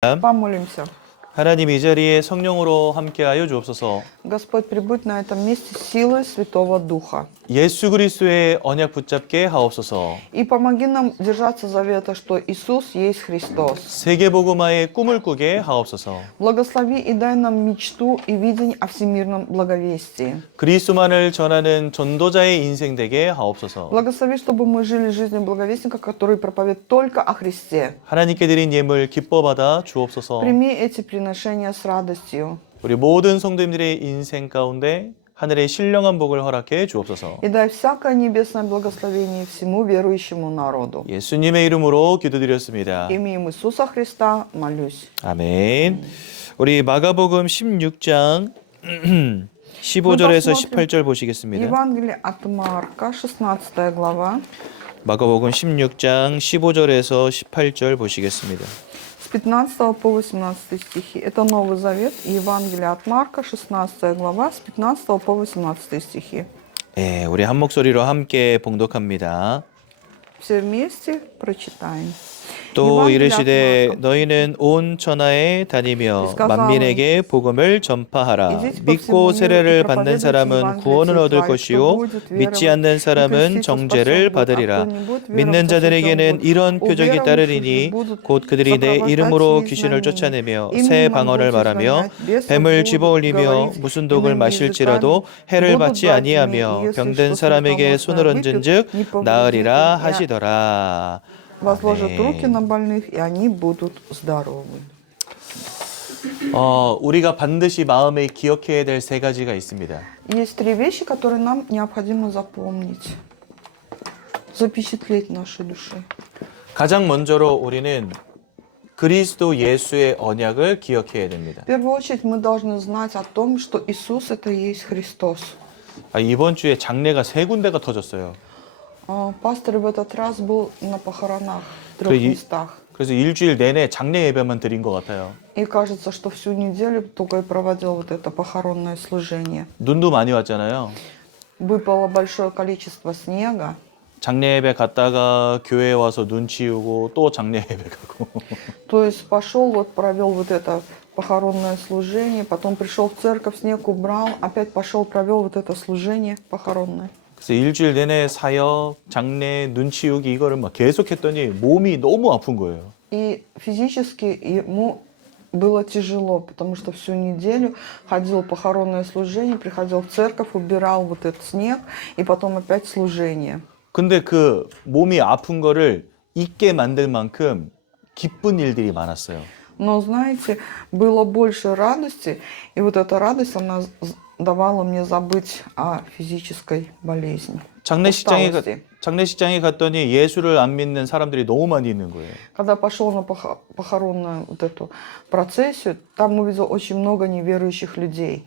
Помолимся. 하나님 이 자리에 성령으로 함께하여 주옵소서. Господь, прибудь на этом месте силой Святого Духа. 예수 그리스도의 언약 붙잡게 하옵소서. И помоги нам держаться завета, что Иисус есть Христос. 세계복음화의 꿈을 꾸게 하옵소서. Благослови и дай нам мечту и видение о всемирном благовестии. 그리스도만을 전하는 전도자의 인생 되게 하옵소서. Благослови, чтобы мы жили жизнью благовестника, который проповедует только о Христе. 하나님께 드린 예물 기뻐 받아 주옵소서. Прими эти приношения с радостью. 우리 모든 성도님들의 인생 가운데 하늘의 신령한 복을 허락해 주옵소서. И дай всякое небесное благословение всему верующему народу. 예수님의 이름으로 기도드렸습니다. Именем Иисуса Христа молюсь. 아멘. 우리 마가복음 16장 15절에서 18절 보시겠습니다. Евангелие от Марка, 16 глава, 마가복음 16장 15절에서 18절 보시겠습니다. с 15 по 18 стихи. Это Новый Завет, Евангелие от Марка, 16 глава, с 15 по 18 стихи. 예, 우리 한 목소리로 함께 봉독합니다. Все вместе прочитаем. 또 Евангелие 이르시되 от Марка. 너희는 온 천하에 다니며 сказал 만민에게 복음을 전파하라. идите по 믿고 всему 세례를 миру и 받는 проповедуйте 사람은 Евангелие 구원을 얻을 всем 것이요 кто будет 믿지 веровать, 않는 и 사람은 креститься 정죄를 спасен будет, 받으리라. а кто не будет 믿는 веровать, 자들에게는 осужден будет. 이런 표적이 уверовавшие 따르리니 будут 곧 그들이 내 сопровождать 이름으로 сии 귀신을 знамения. 쫓아내며 이름만 새 방언을 будут 말하며 изгонять, бесов 뱀을 будут 집어올리며 говорить 무슨 독을 иными 마실지라도 языками, 해를 будут 받지 брать 아니하며 змеи, если 병든 что 사람에게 смертоносное 손을 выпьют, 얹은즉 не повредит 나으리라 им, и 하시더라. возложат 아멘. руки на больных, и они будут здоровы. 우리가 반드시 마음에 기억해야 될 세 가지가 있습니다. Есть три вещи, которые нам необходимо запомнить, запечатлеть в нашей душе. 가장 먼저로 우리는 그리스도 예수의 언약을 기억해야 됩니다. В первую очередь мы должны знать о том, что Иисус это и есть Христос. 이번 주에 장례가 세 군데가 터졌어요. Пастор в этот раз был на похоронах в 그 3 이- местах. 그래서 일주일 내내 장례 예배만 드린 것 같아요. И кажется, что всю неделю только и проводил вот это похоронное служение. 눈도 많이 왔잖아요. Выпало большое количество снега. 장례 예배 갔다가 교회에 와서 눈 치우고 또 장례 예배 가고. То есть пошел, вот провел вот это похоронное служение, потом пришел в церковь, снег убрал, опять пошел, провел вот это служение похоронное. 그래서 일주일 내내 사역, 장례, 눈 치우기 이거를 막 계속 했더니 몸이 너무 아픈 거예요. И физически ему было тяжело, потому что всю неделю ходил в похоронное служение, приходил в церковь, убирал вот этот снег, и потом опять служение. 근데 그 몸이 아픈 거를 잊게 만들 만큼 기쁜 일들이 많았어요. Но, знаете, было больше радости, и вот эта радость, она давала мне забыть о физической болезни, усталости. 장례식장에 갔더니 예수를 안 믿는 사람들이 너무 많이 있는 거예요. Когда пошел на похоронную вот эту процессию, там увидел очень много неверующих людей.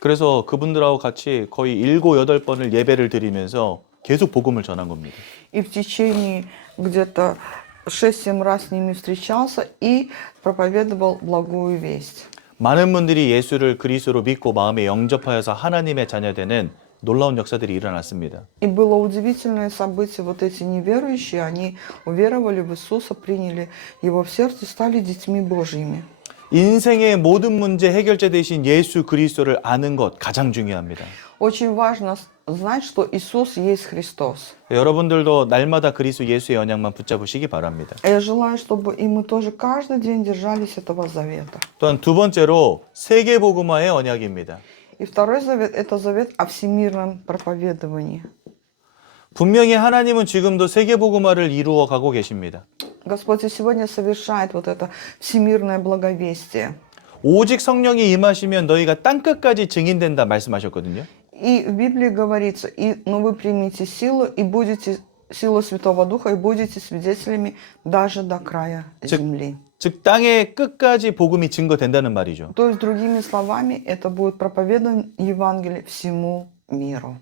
그래서 그분들하고 같이 거의 7, 8번을 예배를 드리면서 계속 복음을 전한 겁니다. И в течение где-то 6-7 раз с ними встречался и проповедовал благую весть. 많은 분들이 예수를 그리스도로 믿고 마음에 영접하여서 하나님의 자녀되는 놀라운 역사들이 일어났습니다. И было удивительное событие. Вот эти неверующие, они уверовали в Иисуса, приняли Его в сердце, стали детьми Божьими. 인생의 모든 문제 해결자 되신 예수 그리스도를 아는 것 가장 중요합니다. Очень важно знать, что Иисус есть Христос. 여러분들도 날마다 그리스도 예수의 언약만 붙잡으시기 바랍니다. Я желаю, чтобы и мы тоже каждый день держались этого завета. 또한 두 번째로 세계복음화의 언약입니다. И второй завет – это завет о всемирном проповедовании. 분명히 하나님은 지금도 세계복음화를 이루어 가고 계십니다. Господь и сегодня совершает вот это всемирное благовестие. 오직 성령이 임하시면 너희가 땅끝까지 증인된다 말씀하셨거든요. И в Библии говорится, но вы примите силу, и будете силу Святого Духа, и будете свидетелями даже до края земли. 즉 땅의 끝까지 복음이 증거된다는 말이죠. То есть, другими словами, это будет проповедование Евангелия всему миру.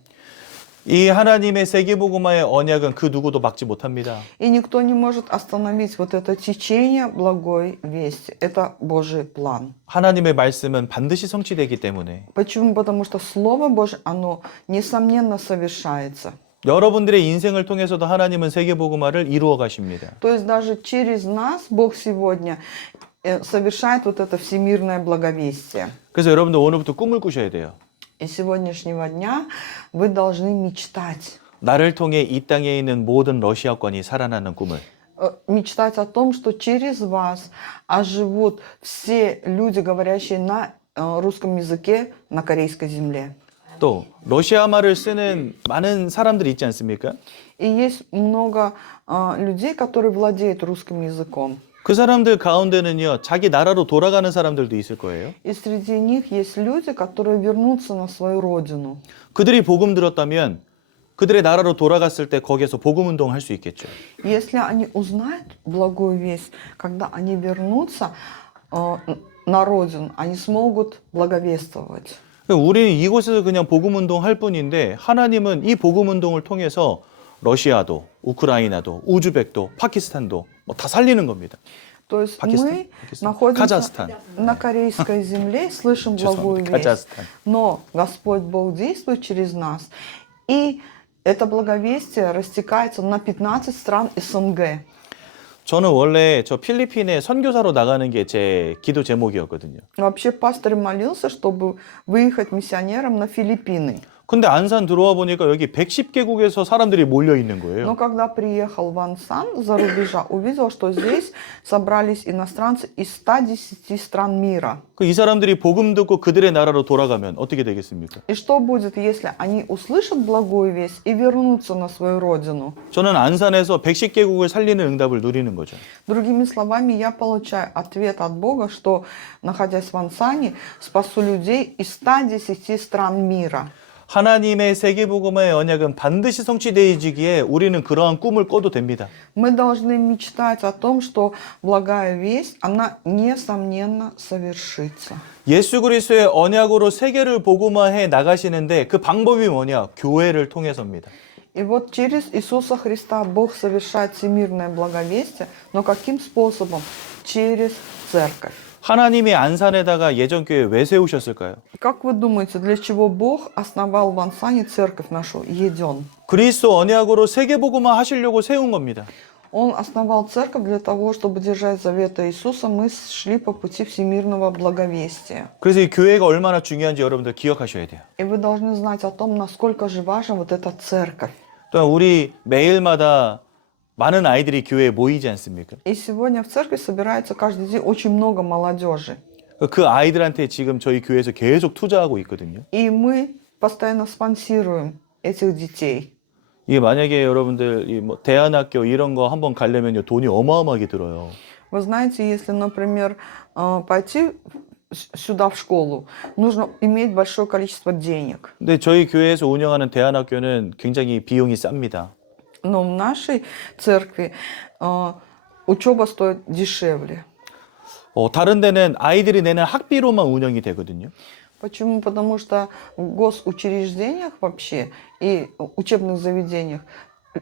이 하나님의 세계복음화의 언약은 그 누구도 막지 못합니다. И никто не может остановить вот это течение благой вести. Это Божий план. 하나님의 말씀은 반드시 성취되기 때문에 Почему? Потому что Слово Божье, оно несомненно совершается. 여러분들의 인생을 통해서도 하나님은 세계복음화를 이루어 가십니다. То есть даже через нас Бог сегодня совершает вот это всемирное благовестие. 그래서 여러분들 오늘부터 꿈을 꾸셔야 돼요. И с сегодняшнего дня вы должны мечтать. 나를 통해 이 땅에 있는 모든 러시아권이 살아나는 꿈을. Мечтать о том, что через вас оживут все люди, говорящие на русском языке на корейской земле. 또 러시아 말을 쓰는 많은 사람들이 있지 않습니까? И есть много людей, которые владеют русским языком. 그 사람들 가운데는요, 자기 나라로 돌아가는 사람들도 있을 거예요. И среди них есть люди, которые вернутся на свою родину. 그들이 복음 들었다면 그들의 나라로 돌아갔을 때 거기에서 복음 운동 할 수 있겠죠. Если они узнают благую весть, когда они вернутся на родину, они смогут благовествовать. 우리는 이곳에서 그냥 복음 운동 할 뿐인데 하나님은 이 복음 운동을 통해서 러시아도, 우크라이나도, 우즈벡도, 파키스탄도 뭐 다 살리는 겁니다. То есть Пакистан, мы Пакистан. находимся Казахстан. на корейской земле, слышим благую весть, Казахстан. но Господь Бог действует через нас. И это благовестие растекается на 15 стран СНГ. 저는 원래 저 필리핀에 선교사로 나가는 게 제 기도 제목이었거든요. Вообще пастор молился, чтобы выехать миссионером на Филиппины. 근데 안산 들어와 보니까 여기 110개국에서 사람들이 몰려 있는 Но 거예요. когда приехал в Ансан за рубежа, увидел, что здесь собрались иностранцы из 110 стран мира. 이 사람들이 복음 듣고 그들의 나라로 돌아가면 어떻게 되겠습니까? И что будет, если они услышат благую весть и вернутся на свою родину? 저는 안산에서 110개국을 살리는 응답을 누리는 거죠. Другими словами, я получаю ответ от Бога, что, находясь в Ансане, спасу людей из 110 стран мира. 하나님의 세계복음의 언약은 반드시 성취되어지기에 우리는 그러한 꿈을 꿔도 됩니다. Мы должны мечтать о том, что благая весть, она несомненно совершится. 예수 그리스도의 언약으로 세계를 복음화해 나가시는데 그 방법이 뭐냐? 교회를 통해서입니다. И вот через Иисуса Христа Бог совершает всемирное благовестие, но каким способом? Через церковь. 하나님이 안산에다가 예전 교회 왜 세우셨을까요? Как вы думаете, для чего Бог основал в Ансане церковь нашу, Еден? 그리스도 언약으로 세계복음화 하시려고 세운 겁니다. Он основал церковь для того, чтобы держать завета Иисуса. Мы шли по пути всемирного благовестия. 그래서 이 교회가 얼마나 중요한지 여러분들 기억하셔야 돼요. И вы должны знать о том, насколько же важна вот эта церковь. 또한 우리 매일마다 많은 아이들이 교회에 모이지 않습니까? И сегодня в церкви собирается каждый день очень много молодежи. 그 아이들한테 지금 저희 교회에서 계속 투자하고 있거든요. И мы постоянно спонсируем этих детей. 이게 만약에 여러분들 뭐 대안학교 이런 거 한번 가려면요 돈이 어마어마하게 들어요. Вы знаете, если, например, пойти сюда в школу, нужно иметь большое количество денег. 근데 저희 교회에서 운영하는 대안학교는 굉장히 비용이 쌉니다. Но в нашей церкви учеба стоит дешевле. 다른 데는 아이들이 내는 학비로만 운영이 되거든요. Почему? Потому что в госучреждениях вообще и учебных заведениях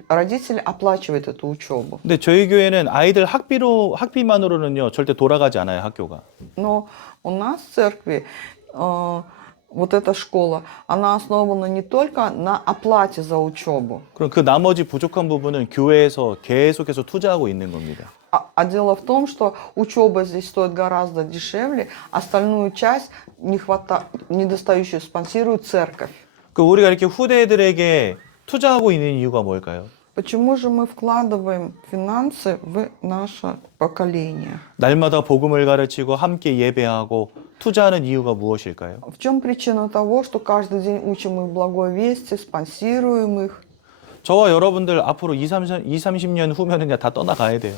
родители оплачивают эту учебу. 근데 저희 교회는 아이들 학비만으로는요 절대 돌아가지 않아요, 학교가. Но у нас в церкви вот эта школа, она основана не только на оплате за учебу. 그럼 그 나머지 부족한 부분은 교회에서 계속해서 투자하고 있는 겁니다. А дело в том, что учеба здесь стоит гораздо дешевле, остальную часть недостающую спонсирует церковь. 우리가 이렇게 후대들에게 투자하고 있는 이유가 뭘까요? Почему же мы вкладываем финансы в наше поколение? 날마다 복음을 가르치고 함께 예배하고 투자하는 이유가 무엇일까요? В чем причина того, что каждый день учим их благой вести, спонсируем их? 저와 여러분들 앞으로 30년 후면은 다 떠나가야 돼요.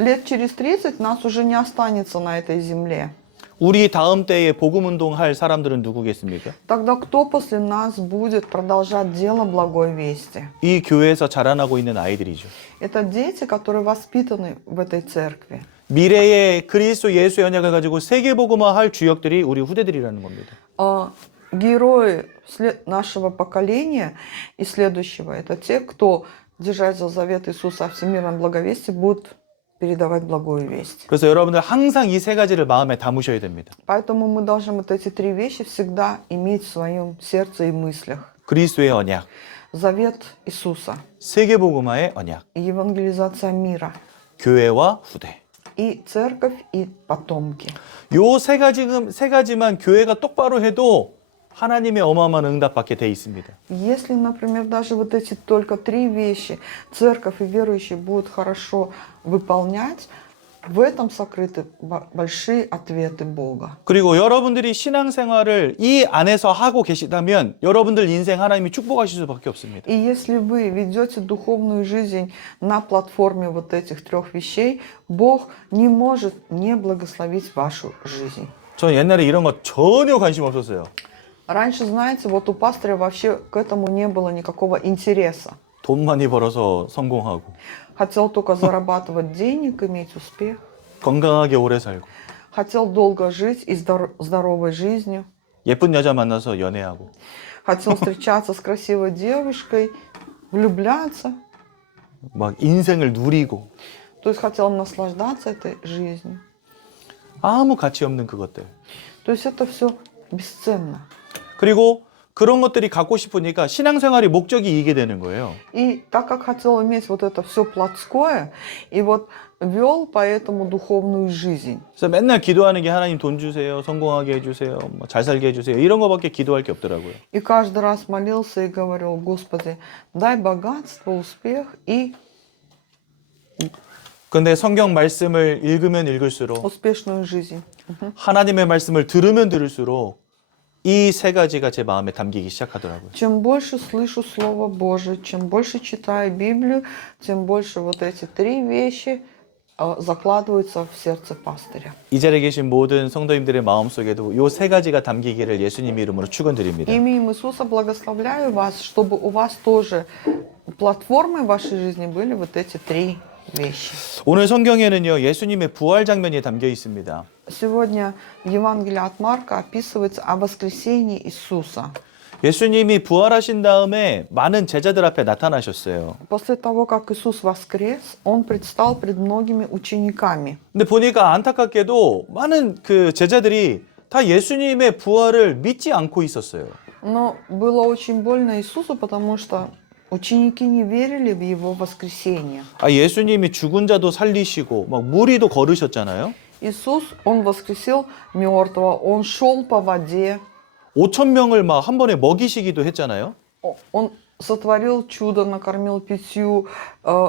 Лет через 30 нас уже не останется на этой земле. 우리 다음 때에 복음 운동할 사람들은 누구겠습니까? Тогда кто после нас будет продолжать дело благой вести? 이 교회에서 자라나고 있는 아이들이죠. Это дети, которые воспитаны в этой церкви. 미래의 그리스도 예수의 언약을 가지고 세계 복음화할 주역들이 우리 후대들이라는 겁니다. Герои нашего поколения и следующего, это те, кто, держась за завет Иисуса о всемирном благовестии, будут передавать благую весть. 그래서 여러분들 항상 이 세 가지를 마음에 담으셔야 됩니다. Поэтому мы должны вот эти три вещи всегда иметь в своем сердце и мыслях. 그리스도의 언약, Завет Иисуса, 세계 복음화의 언약, евангелизация мира 교회와 후대. и церковь, и потомки. 요 세 가지만 교회가 똑바로 해도 하나님의 어마어마한 응답 받게 돼 있습니다. Если, например, даже вот эти только 3 вещи церковь и верующие будут хорошо выполнять, в этом сокрыты большие ответы Бога. 그리고 여러분들이 신앙생활을 이 안에서 하고 계시다면 여러분들 인생 하나님이 축복하실 수밖에 없습니다. И если вы ведете духовную жизнь на платформе вот этих 3 вещей, Бог не может не благословить вашу жизнь. 저 옛날에 이런 거 전혀 관심 없었어요. Раньше, знаете, вот у пастыря вообще к этому не было никакого интереса. 돈 많이 벌어서 성공하고 Хотел только зарабатывать денег, иметь успех. 건강하게 오래 살고 Хотел долго жить и здоровой жизнью. 예쁜 여자 만나서 연애하고 Хотел встречаться с красивой девушкой, влюбляться. 막 인생을 누리고 То есть хотел наслаждаться этой жизнью. 아무 가치 없는 그것들. То есть это все бесценно. 그리고 그런 것들이 갖고 싶으니까 신앙생활이 목적이 이게 되는 거예요. И так как хотел иметь вот это все плотское, и вот вел поэтому духовную жизнь. 그래서 맨날 기도하는 게 하나님 돈 주세요, 성공하게 해주세요, 뭐 잘 살게 해주세요 이런 거밖에 기도할 게 없더라고요. И каждый раз молился и говорил: Господи, дай богатство, успех и 근데 성경 말씀을 읽으면 읽을수록 успешную жизнь. 하나님의 말씀을 들으면 들을수록 이 세 가지가 제 마음에 담기기 시작하더라고요. Чем больше слышу Слово Божие, чем больше читаю Библию, тем больше вот эти 3 вещи закладываются в сердце пастыря. 이 자리에 계신 모든 성도님들의 마음속에도 이 세 가지가 담기기를 예수님 이름으로 축원드립니다. Именем Иисуса благословляю вас, чтобы у вас тоже платформой вашей жизни были вот эти 3 вещи. 오늘 성경에는요 예수님의 부활 장면이 담겨 있습니다. Сегодня в Евангелии от Марка описывается о воскресении Иисуса. 예수님이 부활하신 다음에 많은 제자들 앞에 나타나셨어요. После того, как Иисус воскрес, Он предстал пред многими учениками. 근데 보니까 안타깝게도 많은 그 제자들이 다 예수님의 부활을 믿지 않고 있었어요. Но было очень больно Иисусу, потому что ученики не верили в Его воскресение. 아, 예수님이 죽은 자도 살리시고 막 무리도 걸으셨잖아요. Иисус, Он воскресил мертвого, Он шел по воде, 5,000명을 막 한 번에 먹이시기도 했잖아요. Он сотворил чудо, накормил 5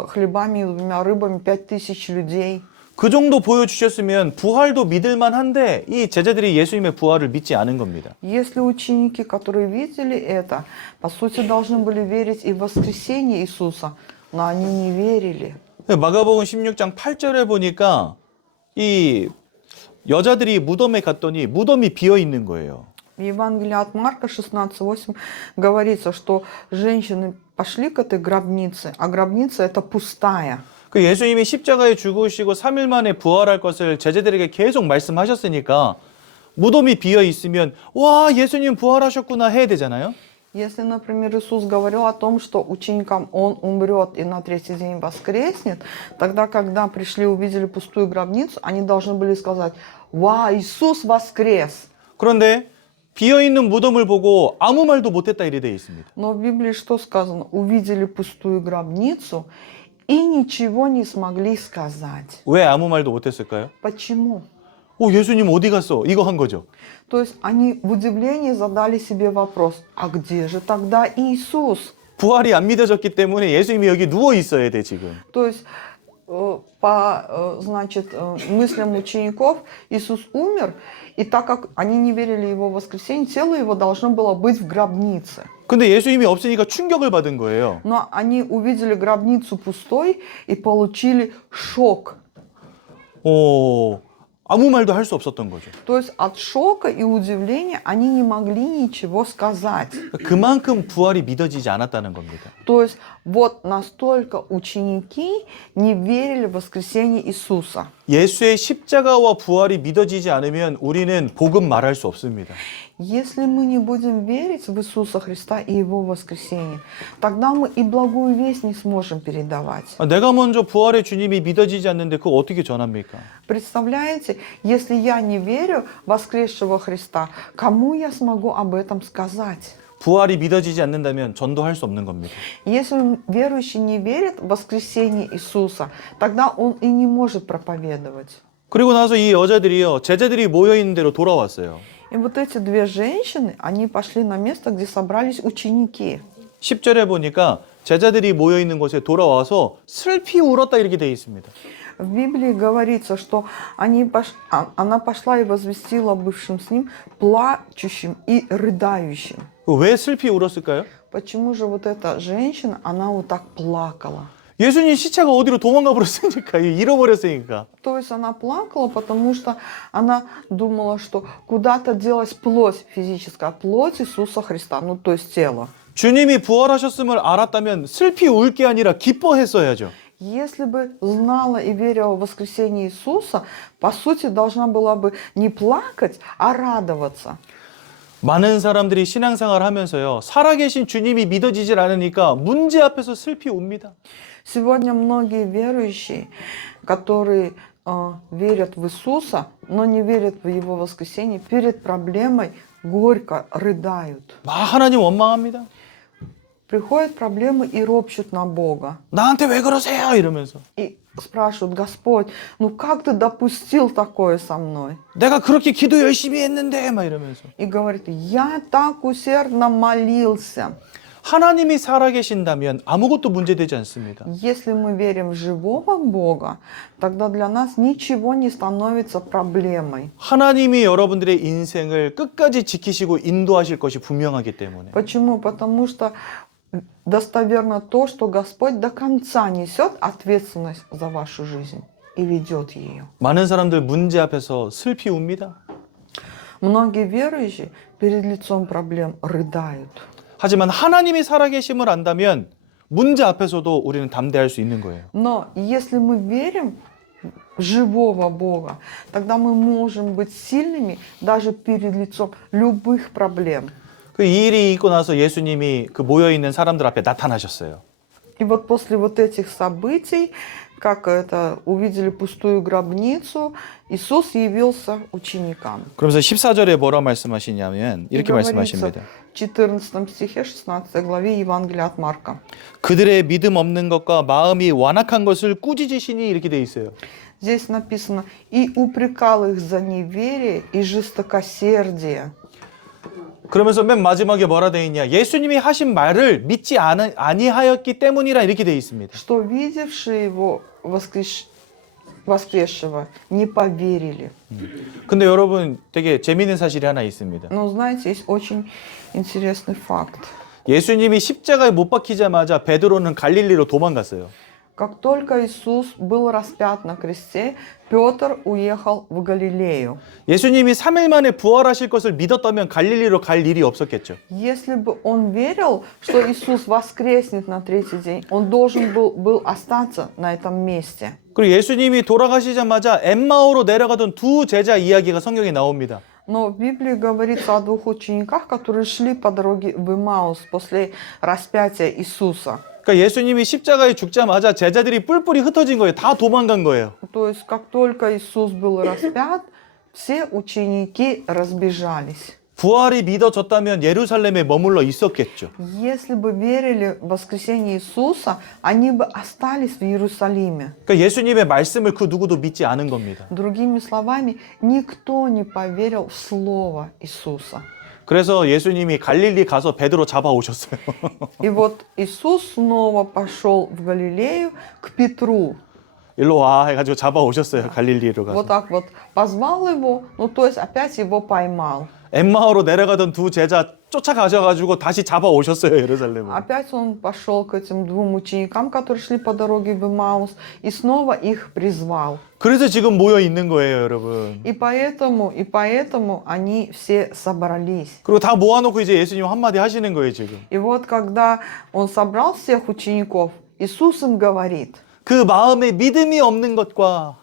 хлебами и 2 рыбами 5000 людей. 그 정도 보여주셨으면 부활도 믿을만 한데 이 제자들이 예수님의 부활을 믿지 않은 겁니다. Если ученики, которые видели это, по сути, должны были верить и в воскресение Иисуса, но они не верили. 마가복음 16장 8절에 보니까 이 여자들이 무덤에 갔더니 무덤이 비어 있는 거예요. В Евангелии от Марка 16:8 говорится, что женщины пошли к этой гробнице, а гробница это пустая. 그 예수님이 십자가에 죽으시고 3일 만에 부활할 것을 제자들에게 계속 말씀하셨으니까 무덤이 비어 있으면 와 예수님 부활하셨구나 해야 되잖아요. Если, например, Иисус говорил о том, что ученикам Он умрет и на 3-й день воскреснет, тогда, когда пришли и увидели пустую гробницу, они должны были сказать: «Ва, Иисус воскрес!» 그런데 비어 있는 무덤을 보고 아무 말도 못했다 이래 돼 있습니다. Но в Библии что сказано? Увидели пустую гробницу и ничего не смогли сказать. 왜 아무 말도 못했을까요? Почему? 예수님 어디 갔어? 이거 한 거죠. То есть они в удивлении задали себе вопрос: а где же тогда Иисус? 부활이 안 믿어졌기 때문에 예수님이 여기 누워 있어야 돼 지금. То есть по мыслям учеников Иисус умер, и так как они не верили в Его воскресение, тело Его должно было быть в гробнице. 근데 예수님이 없으니까 충격을 받은 거예요. Но они увидели гробницу пустой и получили шок. 아무 말도 할 수 없었던 거죠. То есть от шока и удивления они не могли ничего сказать. 그만큼 부활이 믿어지지 않았다는 겁니다. То есть вот настолько ученики не верили в воскресение Иисуса. 예수의 십자가와 부활이 믿어지지 않으면 우리는 복음 말할 수 없습니다. Если мы не будем верить в Иисуса Христа и Его воскресение, тогда мы и благую весть не сможем передавать. 내가 먼저 부활의 주님이 믿어지지 않는데 그거 어떻게 전합니까? Представляете, если я не верю в воскресшего Христа, кому я смогу об этом сказать? 부활이 믿어지지 않는다면 전도할 수 없는 겁니다. Если верующий не верит в воскресение Иисуса, тогда он и не может проповедовать. 그리고 나서 이 여자들이요, 제자들이 모여 있는 대로 돌아왔어요. И вот эти две женщины, они пошли на место, где собрались ученики. 10절에 보니까 제자들이 모여 있는 곳에 돌아와서 슬피 울었다 이렇게 되어 있습니다. В Библии говорится, что она пошла и возвестила бывшим с ним плачущим и рыдающим. 왜 슬피 울었을까요? Почему же вот эта женщина, она вот так плакала? 예수님 시체가 어디로 도망가 버렸으니까, 잃어버렸으니까. То есть она плакала, потому что она думала, что куда-то делась плоть физическая, плоть Иисуса Христа, ну то есть тело. 주님이 부활하셨음을 알았다면 슬피 울 게 아니라 기뻐했어야죠. Если бы знала и верила в воскресение Иисуса, по сути, должна была бы не плакать, а радоваться. 많은 사람들이 신앙생활을 하면서요, 살아계신 주님이 믿어지질 않으니까 문제 앞에서 슬피 웁니다. Сегодня многие верующие, которые верят в Иисуса, но не верят в Его воскресение, перед проблемой горько рыдают. 하나님 원망합니다. Приходят проблемы и ропщут на Бога. 나한테 왜 그러세요? 이러면서. И спрашивают: Господь, ну как ты допустил такое со мной? 내가 그렇게 기도 열심히 했는데 막 이러면서. И говорит: я так усердно молился. 하나님이 살아계신다면 아무것도 문제되지 않습니다. Если мы верим в живого Бога, тогда для нас ничего не становится проблемой. 하나님이 여러분들의 인생을 끝까지 지키시고 인도하실 것이 분명하기 때문에. Почему? Потому что достоверно то, что Господь до конца несет ответственность за вашу жизнь и ведет ее. 많은 사람들 문제 앞에서 슬피 웁니다. Многие верующие перед лицом проблем рыдают. 하지만 하나님이 살아계심을 안다면 문제 앞에서도 우리는 담대할 수 있는 거예요. Но если мы верим в живого Бога, тогда мы можем быть сильными даже перед лицом любых проблем. 이 일이 있고 나서 예수님이 그 모여 있는 사람들 앞에 나타나셨어요. И вот после вот этих событий, как это увидели пустую гробницу, Иисус явился ученикам. 그러면서 14절에 뭐라 말씀하시냐면 И 이렇게 говорится 말씀하십니다. в 14 стихе 16 главе Евангелия от Марка. 그들의 믿음 없는 것과 마음이 완악한 것을 꾸짖으시니 이렇게 돼 있어요. Здесь написано: «И упрекал их за неверие и жестокосердие». 그러면서 맨 마지막에 뭐라 돼 있냐? 예수님이 하신 말을 믿지 아니하였기 때문이라 이렇게 돼 있습니다. Что видевшие его воскресшего не поверили. 근데 여러분 되게 재미있는 사실이 하나 있습니다. Но знаете, есть очень интересный факт. 예수님이 십자가에 못 박히자마자 베드로는 갈릴리로 도망갔어요. Как только Иисус был распят на кресте, Петр уехал в Галилею. 예수님이 3일 만에 부활하실 것을 믿었다면 갈릴리로 갈 일이 없었겠죠. Если бы он верил, что Иисус воскреснет на третий день, он должен был остаться на этом месте. 그리고 예수님이 돌아가시자마자 엠마오로 내려가던 두 제자 이야기가 성경에 나옵니다. Но в Библии говорится о двух учениках, которые шли по дороге в Имаус после распятия Иисуса. 그러니까 예수님이 십자가에 죽자마자 제자들이 뿔뿔이 흩어진 거예요. 다 도망간 거예요. То есть, как только Иисус был распят, все ученики разбежались. 부활이 믿어졌다면 예루살렘에 머물러 있었겠죠. Если бы верили в воскресение Иисуса, они бы остались в Иерусалиме. 그러니까 예수님의 말씀을 그 누구도 믿지 않은 겁니다. Другими словами, никто не поверил в слово Иисуса. 그래서 예수님이 갈릴리 가서 베드로 잡아오셨어요. И вот Иисус снова пошел в Галилею к Петру. 일로 와 해가지고 잡아오셨어요. 갈릴리로 가서. Вот так вот позвал его, ну то есть опять его поймал. 엠마오로 내려가던 두 제자 쫓아가셔가지고 다시 잡아오셨어요. 예루살렘으로. Опять он пошел к этим двум ученикам, которые шли по дороге в Имаус, и снова их призвал. 그래서 지금 모여 있는 거예요, 여러분. И поэтому они все собрались. 그리고 다 모아놓고 이제 예수님 한마디 하시는 거예요, 지금. И вот когда он собрал всех учеников, Иисус им говорит: 그 마음에 믿음이 없는 것과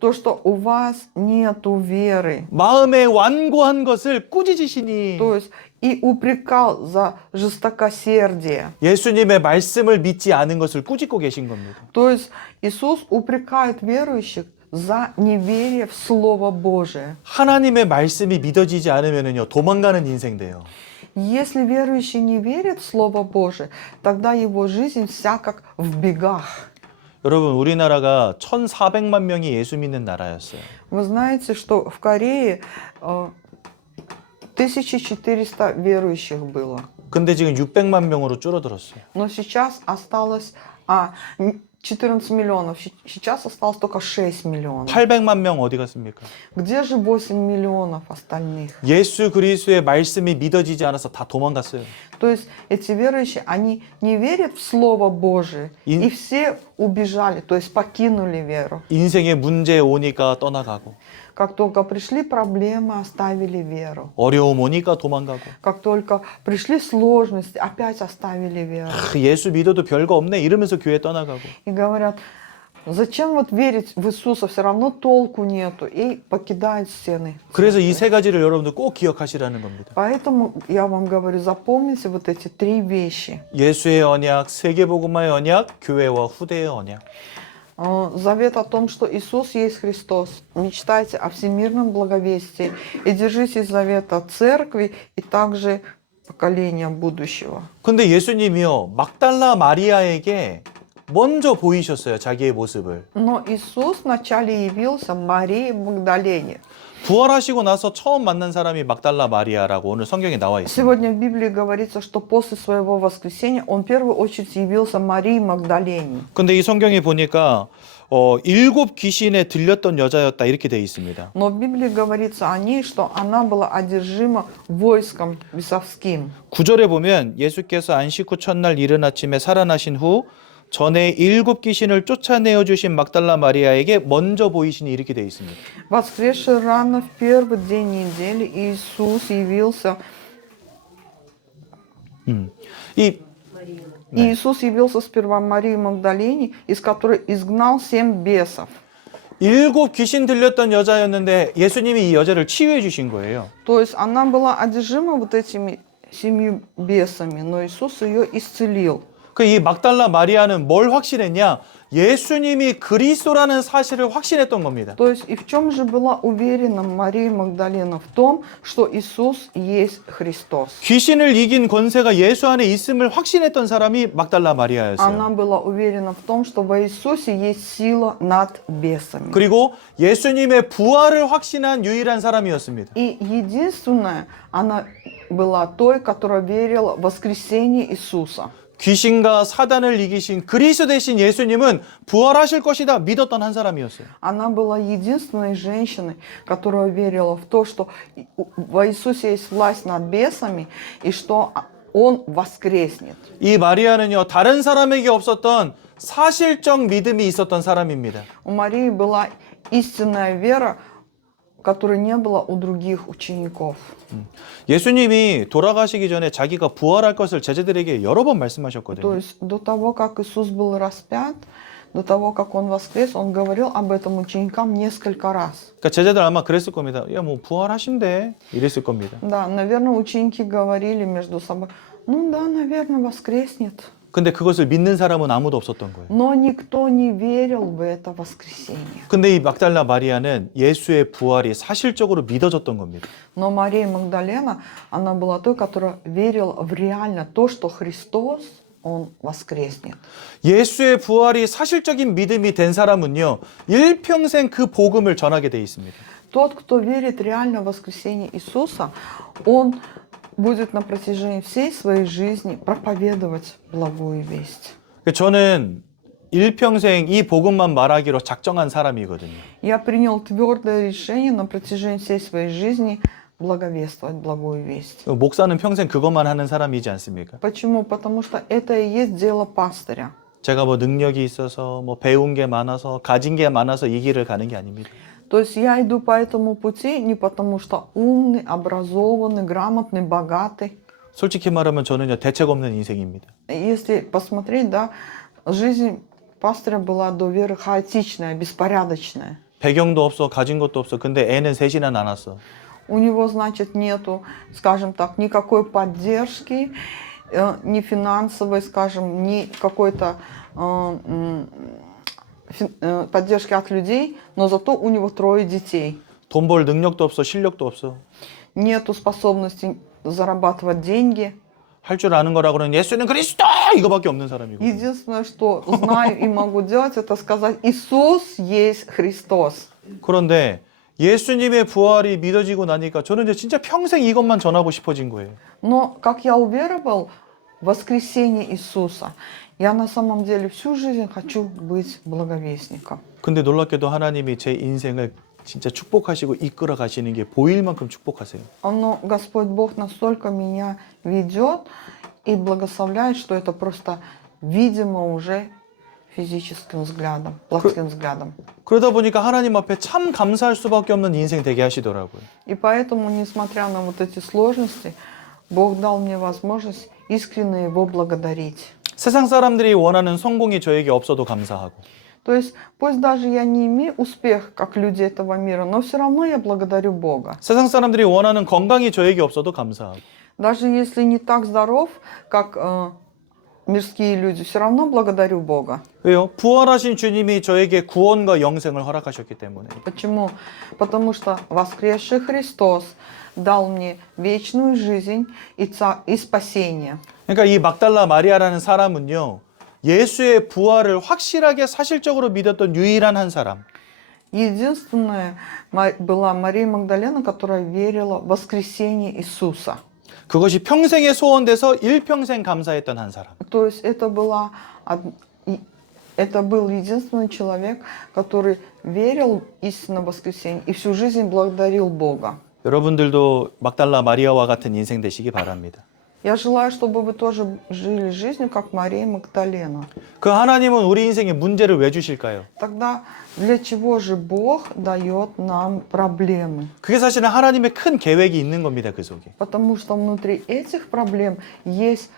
то, что у вас нету веры, 마음에 완고한 것을 꾸짖으시니 то есть и упрекал за жестокосердие. 예수님의 말씀을 믿지 않은 것을 꾸짖고 계신 겁니다. То есть Иисус упрекает верующих за неверие в Слово Божие. 하나님의 말씀이 믿어지지 않으면요 도망가는 인생 돼요. Если верующий не верит в Слово Божие, тогда его жизнь вся как в бегах. 여러분, 우리나라가 1,400만 명이 예수 믿는 나라였어요. Вы знаете, что в Корее 1400 верующих было. 근데 지금 600만 명으로 줄어들었어요. Но сейчас осталось 14 миллионов. Сейчас осталось только 6 миллионов. 800만 명 어디 갔습니까? Где же 8 миллионов остальных? 예수 그리스도의 말씀이 믿어지지 않아서 다 도망갔어요. То есть эти верующие, они не верят в Слово Божие, и все убежали, то есть покинули веру. 인생에 문제 오니까 떠나가고, Как только пришли проблемы, оставили веру. 어려움 오니까 도망가고, Как только пришли сложности, опять оставили веру. 예수 믿어도 별거 없네 이러면서 교회 떠나가고. И говорят, зачем вот верить в Иисуса, все равно толку нету, и покидают стены. 그래서 이 세 가지를 여러분들 꼭 기억하시라는 겁니다. Поэтому я вам говорю, запомните вот эти 3 вещи. 예수의 언약, 세계복음화의 언약, 교회와 후대의 언약. Завет о том, что Иисус есть Христос. Мечтайте о всемирном благовестии и держитесь завета церкви и также поколения будущего. 근데 예수님이요, 막달라 마리아에게 먼저 보이셨어요, 자기의 모습을. Но Иисус вначале явился Марии Магдалене. 부활하시고 나서 처음 만난 사람이 막달라 마리아라고 오늘 성경에 나와 있습니다. Сегодня в Библии говорится, что после своего воскресения он в первую очередь явился Марии Магдалене. 근데 이 성경에 보니까 7 귀신에 들렸던 여자였다 이렇게 돼 있습니다. Но в Библии говорится о ней, что она была одержима войском бесовским. 9절에 보면 예수께서 안식 후 첫날 이른 아침에 살아나신 후 전에 7 귀신을 쫓아내어 주신 막달라 마리아에게 먼저 보이시니 이렇게 돼 있습니다. Воскресший рано в первый день недели Иисус явился. Иисус явился сперва Марии Магдалене, из которой изгнал 7 бесов. 7 귀신 들렸던 여자였는데 예수님이 이 여자를 치유해 주신 거예요. То есть она была одержима вот этими 7 бесами, но Иисус ее исцелил. 그 이 막달라 마리아는 뭘 확신했냐? 예수님이 그리스도라는 사실을 확신했던 겁니다. То есть и в чем же была уверена Мария Магдалена? В том, что Иисус есть Христос. 귀신을 이긴 권세가 예수 안에 있음을 확신했던 사람이 막달라 마리아였어요. Она была уверена в том, что во Иисусе есть сила над бесами. 그리고 예수님의 부활을 확신한 유일한 사람이었습니다. И единственная, она была той, которая верила в воскресение Иисуса. 귀신과 사단을 이기신 그리스도 대신 예수님은 부활하실 것이다 믿었던 한 사람이었어요. Она была единственной женщиной, которая верила в то, что во Иисусе есть власть над бесами и что Он воскреснет. 이 마리아는요, 다른 사람에게 없었던 사실적 믿음이 있었던 사람입니다. У Марии была истинная вера, которой не было у других учеников. 예수님이 돌아가시기 전에 자기가 부활할 것을 제자들에게 여러 번 말씀하셨거든요. То есть до того, как Иисус был распят, до того, как Он воскрес, Он говорил об этом ученикам несколько раз. 그러니까 제자들 아마 그랬을 겁니다. 야, 뭐 부활하신대 이랬을 겁니다. Да, наверное, ученики говорили между собой, ну да, наверное, воскреснет. 근데 그것을 믿는 사람은 아무도 없었던 거예요. Но никто не верил в это воскресение. 근데 이 막달라 마리아는 예수의 부활이 사실적으로 믿어졌던 겁니다. Но Мария Магдалена, она была той, которая верила в реально то, что Христос, Он воскреснет. 예수의 부활이 사실적인 믿음이 된 사람은요, 일평생 그 복음을 전하게 돼 있습니다. Тот, кто верит реально в воскресение Иисуса, он будет на протяжении всей своей жизни проповедовать благую весть. 저는 일평생 이 복음만 말하기로 작정한 사람이거든요. Я принял твердое решение на протяжении всей своей жизни благовествовать благую весть. 목사는 평생 그것만 하는 사람이지 않습니까? Почему? Потому что это и есть дело пастыря. 제가 뭐 능력이 있어서 뭐 배운 게 많아서 가진 게 많아서 이 길을 가는 게 아닙니다. То есть я иду по этому пути не потому что умный, образованный, грамотный, богатый. 솔직히 말하면 저는요, 대책 없는 인생입니다. Если посмотреть, да, жизнь пастыря была до веры хаотичная, беспорядочная. 배경도 없어, 가진 것도 없어. 근데 애는 셋이나 낳았어. У него, значит, нету, скажем так, никакой поддержки, ни финансовой, скажем, ни какой-то поддержки от людей, но зато у него 3 детей. 돈 벌 능력도 없어, 실력도 없어. нету способности зарабатывать деньги. 할 줄 아는 거라고는 예수는 그리스도 이거밖에 없는 사람이고. Единственное, что знаю и могу делать, это сказать, Иисус есть Христос. 그런데 예수님의 부활이 믿어지고 나니까 저는 이제 진짜 평생 이것만 전하고 싶어진 거예요. Но как я уверовал в воскресение Иисуса, я на самом деле всю жизнь хочу быть благовестником. 근데 놀랍게도 하나님이 제 인생을 진짜 축복하시고 이끌어 가시는 게 보일 만큼 축복하세요. Но Господь Бог настолько меня ведет и благословляет, что это просто видимо уже физическим взглядом, плотским взглядом. 그러다 보니까 하나님 앞에 참 감사할 수밖에 없는 인생 되게 하시더라고요. И поэтому, несмотря на вот эти сложности, Бог дал мне возможность искренне Его благодарить. 세상 사람들이 원하는 성공이 저에게 없어도 감사하고 То есть, пусть даже я не имею успеха, как люди этого мира, но все равно я благодарю Бога. 세상 사람들이 원하는 건강이 저에게 없어도 감사하고 Даже если не так здоров, как мирские люди, все равно благодарю Бога. 왜요? 부활하신 주님이 저에게 구원과 영생을 허락하셨기 때문에. Почему? Потому что воскресший Христос дал мне вечную жизнь и спасение. 그러니까 이 막달라 마리아라는 사람은요. 예수의 부활을 확실하게 사실적으로 믿었던 유일한 한 사람. Единственная была Мария Магдалена, которая верила в воскресение Иисуса. 그것이 평생의 소원돼서 일평생 감사했던 한 사람. То есть это был единственный человек, который верил истинно в воскресение и всю жизнь благодарил Бога. 여러분들도 막달라 마리아와 같은 인생 되시기 바랍니다. Я желаю, чтобы вы тоже жили жизнью, как Мария Магдалена. 그 하나님은 우리 인생에 문제를 왜 주실까요? Тогда для чего же Бог дает нам проблемы? 그게 사실은 하나님의 큰 계획이 있는 겁니다, 그 속에. Потому что внутри этих проблем есть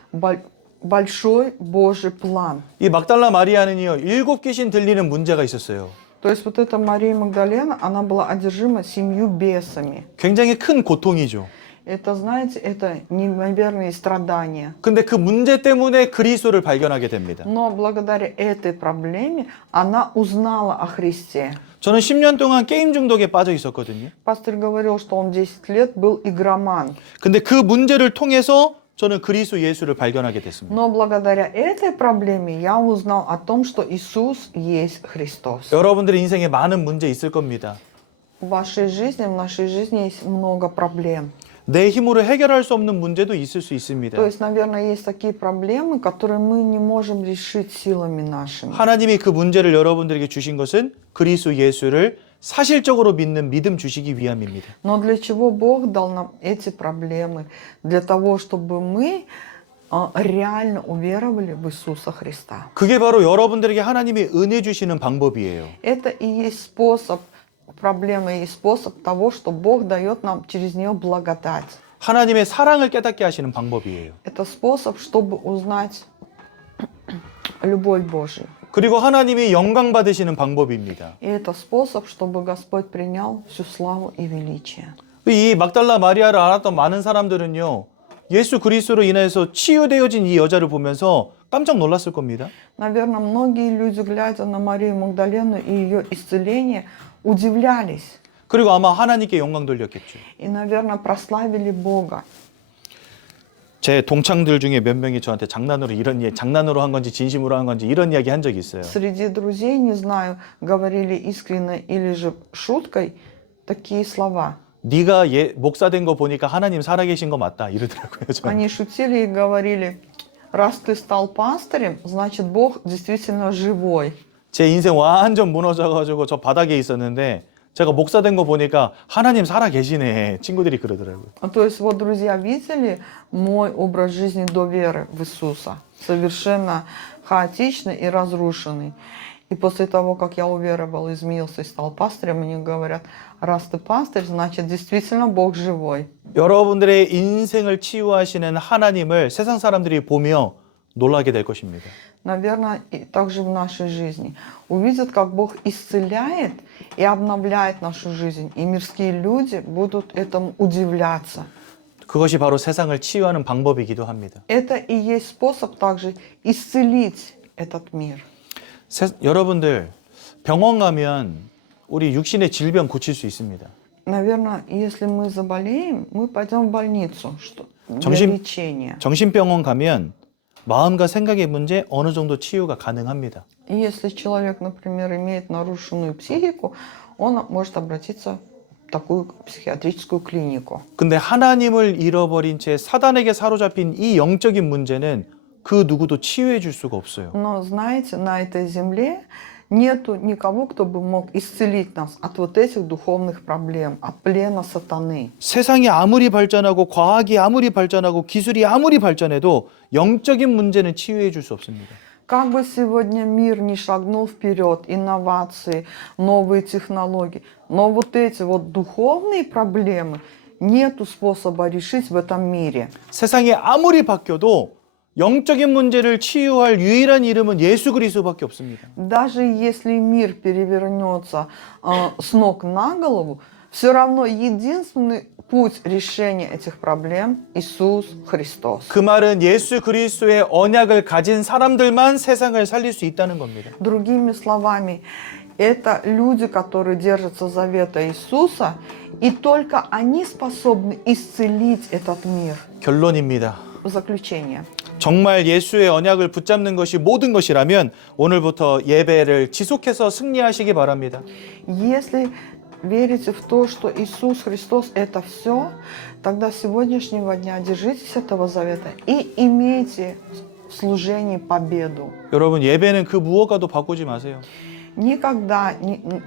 большой Божий план. 이 막달라 마리아는요, 7 귀신 들리는 문제가 있었어요. То есть вот эта Мария Магдалена, она была одержима 7 бесами. 굉장히 큰 고통이죠. Это, знаете, это неимоверные страдания. 근데 그 문제 때문에 그리스도를 발견하게 됩니다. Но благодаря этой проблеме она узнала о Христе. 저는 10년 동안 게임 중독에 빠져 있었거든요. Пастор говорил, что он 10 лет был игроман. 근데 그 문제를 통해서 저는 그리스도 예수를 발견하게 됐습니다. Но благодаря этой проблеме я узнал о том, что Иисус есть Христос. 여러분들의 인생에 많은 문제 있을 겁니다. В вашей жизни, в нашей жизни есть много проблем. 내 힘으로 해결할 수 없는 문제도 있을 수 있습니다. То есть, наверное, есть такие проблемы, которые мы не можем решить силами нашими. 하나님이 그 문제를 여러분들에게 주신 것은 그리스도 예수를 사실적으로 믿는 믿음 주시기 위함입니다. Но для чего Бог дал нам эти проблемы? Для того, чтобы мы реально уверовали в Иисуса Христа. 그게 바로 여러분들에게 하나님이 은혜 주시는 방법이에요. Это и есть способ, проблема и способ того, что Бог дает нам через нее благодать. 하나님의 사랑을 깨닫게 하시는 방법이에요. Это способ, чтобы узнать любовь Божию. 그리고 하나님이 영광 받으시는 방법입니다. И это способ, чтобы Господь принял всю славу и величие. 이 막달라 마리아를 알았던 많은 사람들은요. 예수 그리스도로 인해서 치유되어진 이 여자를 보면서 깜짝 놀랐을 겁니다. Наверное, многие люди, глядя на Марию Магдалену и ее исцеление, удивлялись. 그리고 아마 하나님께 영광 돌렸겠죠. И, наверное, прославили Бога. 제 동창들 중에 몇 명이 저한테 장난으로 한 건지 진심으로 한 건지 이런 이야기 한 적이 있어요. Среди друзей, не знаю, говорили искренне или же шуткой такие слова. 네가 목사 된 거 보니까 하나님 살아계신 거 맞다 이러더라고요. 저는. Они шутили и говорили, раз ты стал пастырем, значит, Бог действительно живой. 제 인생 완전 무너져가지고 저 바닥에 있었는데 제가 목사 된 거 보니까 하나님 살아계시네. 친구들이 그러더라고요. То есть вот друзья видели мой образ жизни до веры в Иисуса, совершенно хаотичный и разрушенный. И после того, как я уверовал, изменился и стал пастырем, они говорят, раз ты пастырь, значит, действительно Бог живой. 여러분들의 인생을 치유하시는 하나님을 세상 사람들이 보며 놀라게 될 것입니다. Наверное, и также в нашей жизни. Увидят, как Бог исцеляет и обновляет нашу жизнь. И мирские люди будут этому удивляться. 그것이 바로 세상을 치유하는 방법이기도 합니다. Это и есть способ также исцелить этот мир. 여러분들 병원 가면 우리 육신의 질병 고칠 수 있습니다. Наверное, если мы заболеем, мы пойдем в больницу для 정신- лечения. 정신병원 가면 마음과 생각의 문제 어느 정도 치유가 가능합니다. И если человек, например, имеет нарушенную психику, он может обратиться в такую психиатрическую клинику. 근데 하나님을 잃어버린 채 사단에게 사로잡힌 이 영적인 문제는 그 누구도 치유해 줄 수가 없어요. Но знаете, на этой земле нету никого, кто бы мог исцелить нас от вот этих духовных проблем, от плена сатаны. 세상이 아무리 발전하고 과학이 아무리 발전하고 기술이 아무리 발전해도 영적인 문제는 치유해 줄 수 없습니다. Как бы сегодня мир не шагнул вперед, инновации, новые технологии, но вот эти вот духовные проблемы нету способа решить в этом мире. 세상이 아무리 바뀌어도 영적인 문제를 치유할 유일한 이름은 예수 그리스도밖에 없습니다. Даже если мир перевернется с ног на голову, все равно единственный путь решения этих проблем – Иисус Христос. 그 말은 예수 그리스도의 언약을 가진 사람들만 세상을 살릴 수 있다는 겁니다. Другими словами, это люди, которые держатся завета Иисуса, и только они способны исцелить этот мир. 결론입니다. В заключение. 정말 예수의 언약을 붙잡는 것이 모든 것이라면 오늘부터 예배를 지속해서 승리하시기 바랍니다. Если верите в то, что Иисус Христос – это все, тогда с сегодняшнего дня держитесь этого завета и имейте в служении победу. 여러분 예배는 그 무엇과도 바꾸지 마세요. Никогда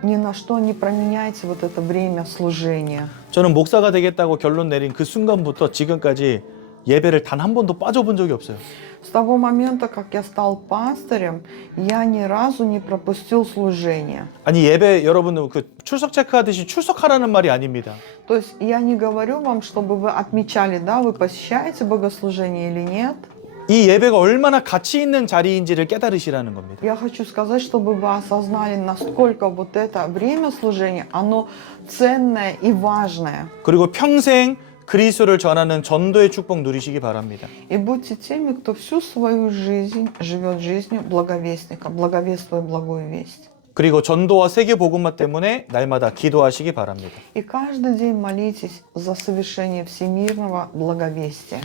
ни на что не променяйте вот это время служения. 저는 목사가 되겠다고 결론 내린 그 순간부터 지금까지 예배를 단 한 번도 빠져본 적이 없어요. С того момента, как я стал пастырем, я ни разу не пропустил служение. 아니 예배 여러분들 그 출석 체크하듯이 출석하라는 말이 아닙니다. То есть я не говорю вам, чтобы вы отмечали, да, вы посещаете богослужение или нет. 이 예배가 얼마나 가치 있는 자리인지를 깨달으시라는 겁니다. Я хочу сказать, чтобы вы осознали, насколько вот это время служения, оно ценное и важное. 그리고 평생 그리스도를 전하는 전도의 축복 누리시기 바랍니다. И будьте теми, кто всю свою жизнь живет жизнью благовестника, благовествуя благую весть. 그리고 전도와 세계 복음화 때문에 날마다 기도하시기 바랍니다. И каждый день молитесь за совершение всемирного благовестия.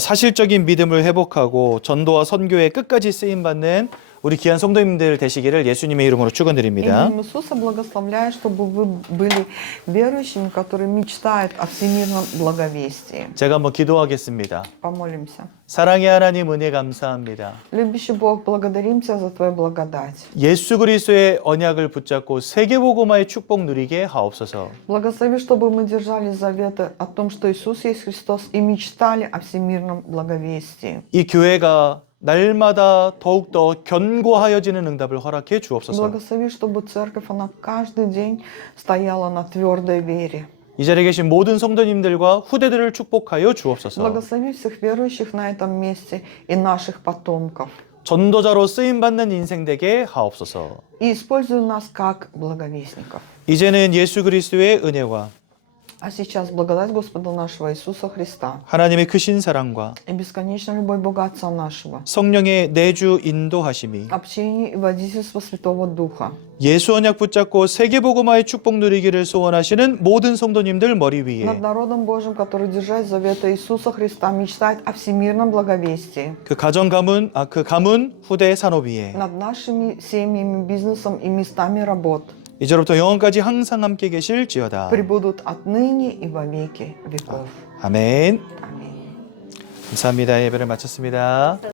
사실적인 믿음을 회복하고 전도와 선교에 끝까지 쓰임 받는 우리 귀한 성도님들 되시기를 예수님의 이름으로 축원드립니다. Именем Иисуса благословляю, чтобы вы были верующими, которые мечтают о всемирном благовестии. 제가 한번 기도하겠습니다. Помолимся. 사랑의 하나님 은혜 감사합니다. Любящий Бог, благодарим Тебя за Твою благодать. 예수 그리스도의 언약을 붙잡고 세계 복음화의 축복 누리게 하옵소서. Благослови, чтобы мы держали заветы о том, что Иисус есть Христос, и мечтали о всемирном благовестии. 이 교회가 날마다 더욱더 견고하여지는 응답을 허락해 주옵소서. Благослови, чтобы церковь, она каждый день стояла на твердой вере. 이 자리에 계신 모든 성도님들과 후대들을 축복하여 주옵소서. Благослови всех верующих на этом месте и наших потомков. 전도자로 쓰임 받는 인생 되게 하옵소서. И используй нас как благовестников. 이제는 예수 그리스도의 은혜와 А сейчас благодать Господа нашего Иисуса Христа 하나님의 크신 사랑과 и бесконечная любовь Бога Отца нашего, 성령의 내주 인도하심이 общение и водительство Святого Духа, 예수 언약 붙잡고 세계 복음화의 축복 누리기를 소원하시는 모든 성도님들 머리 над 위에 народом Божьим, который, держась завета Иисуса Христа, мечтает о всемирном благовестии, 그 가문 후대 산업 위에 над нашими семьями, бизнесом и местами работ, 이제로부터 영원까지 항상 함께 계실지어다. пребудут отныне и во веки веков. 아멘. Аминь. 감사합니다. 예배를 마쳤습니다.